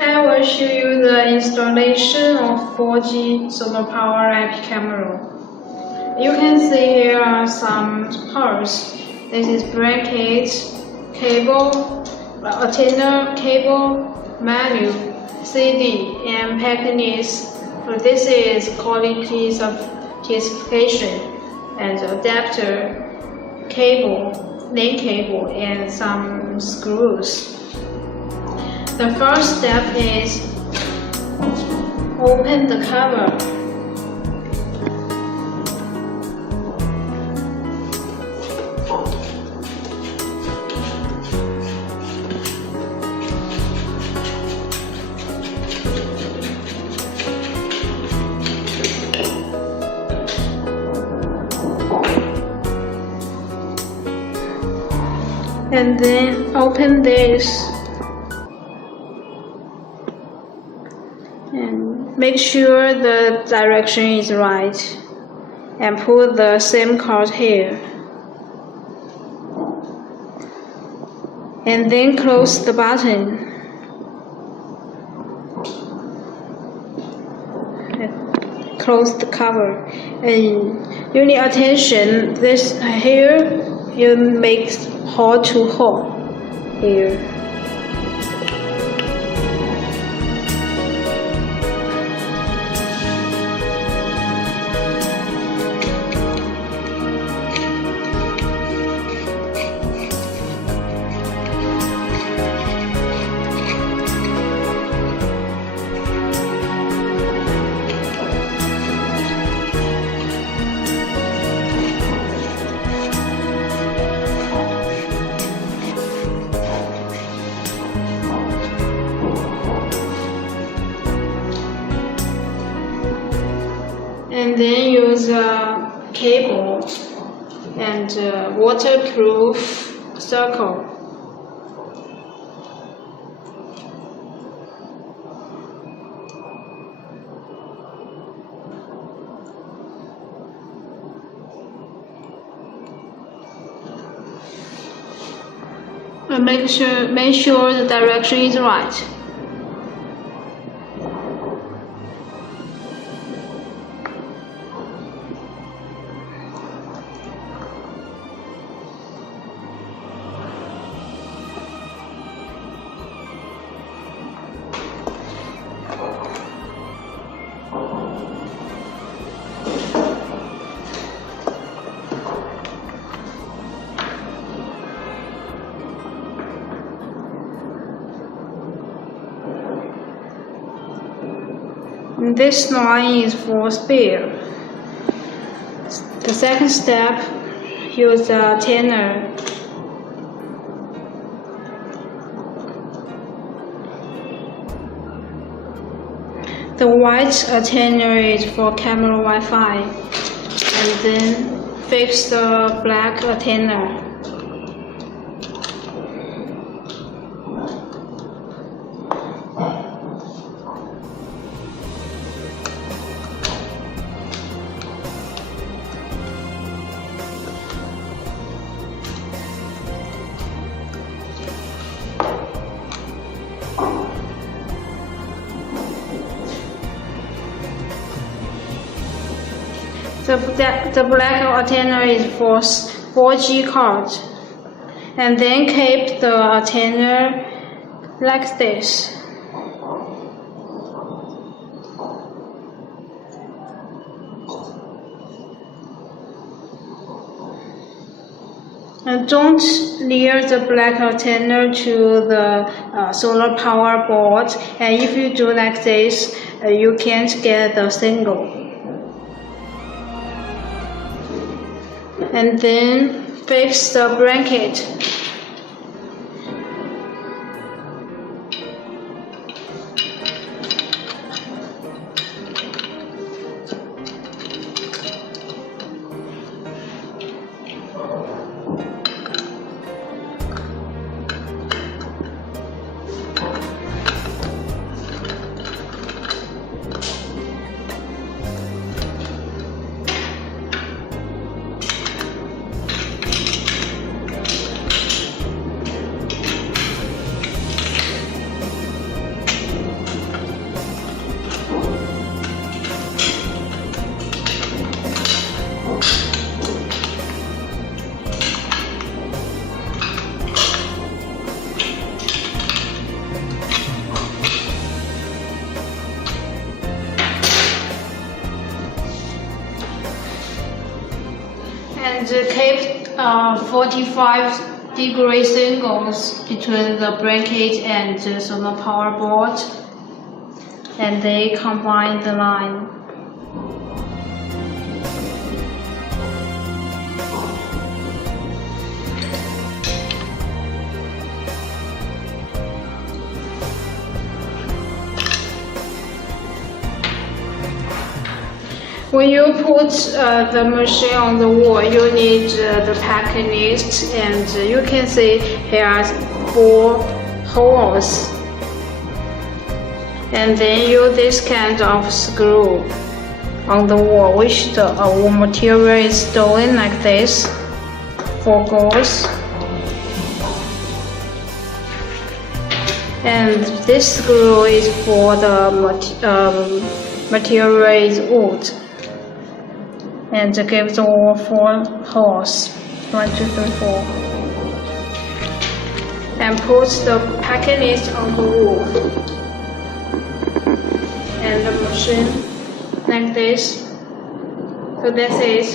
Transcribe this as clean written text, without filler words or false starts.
I will show you the installation of 4G solar power IP camera. You can see here are some parts. This is bracket, cable, antenna cable, menu, CD, and packages. This is quality certification and adapter, cable, link cable, and some screws. The first step is open the cover. And then open this. And make sure the direction is right and put the SIM card here. And then close the button. And close the cover. And you need attention. This here, you make hole to hole here. And then use a cable and waterproof circle. And make sure the direction is right. This line is for spare. The second step, use a antenna. The white antenna is for camera Wi-Fi, and then fix the black antenna. The black antenna is for 4G card, and then keep the antenna like this. And don't near the black antenna to the solar power board, and if you do like this, you can't get the signal. And then fix the bracket. and keep 45 degrees angles between the bracket and the solar power board, and they combine the line. When you put the machine on the wall, you need the packing list, and you can see here are 4 holes. And then use this kind of screw on the wall, which the wall material is stolen like this, 4 goals. And this screw is for the material is wood. And give the wall 4 holes, 1, 2, 3, 4. And put the packing list on the wall. And the machine like this. So that's it.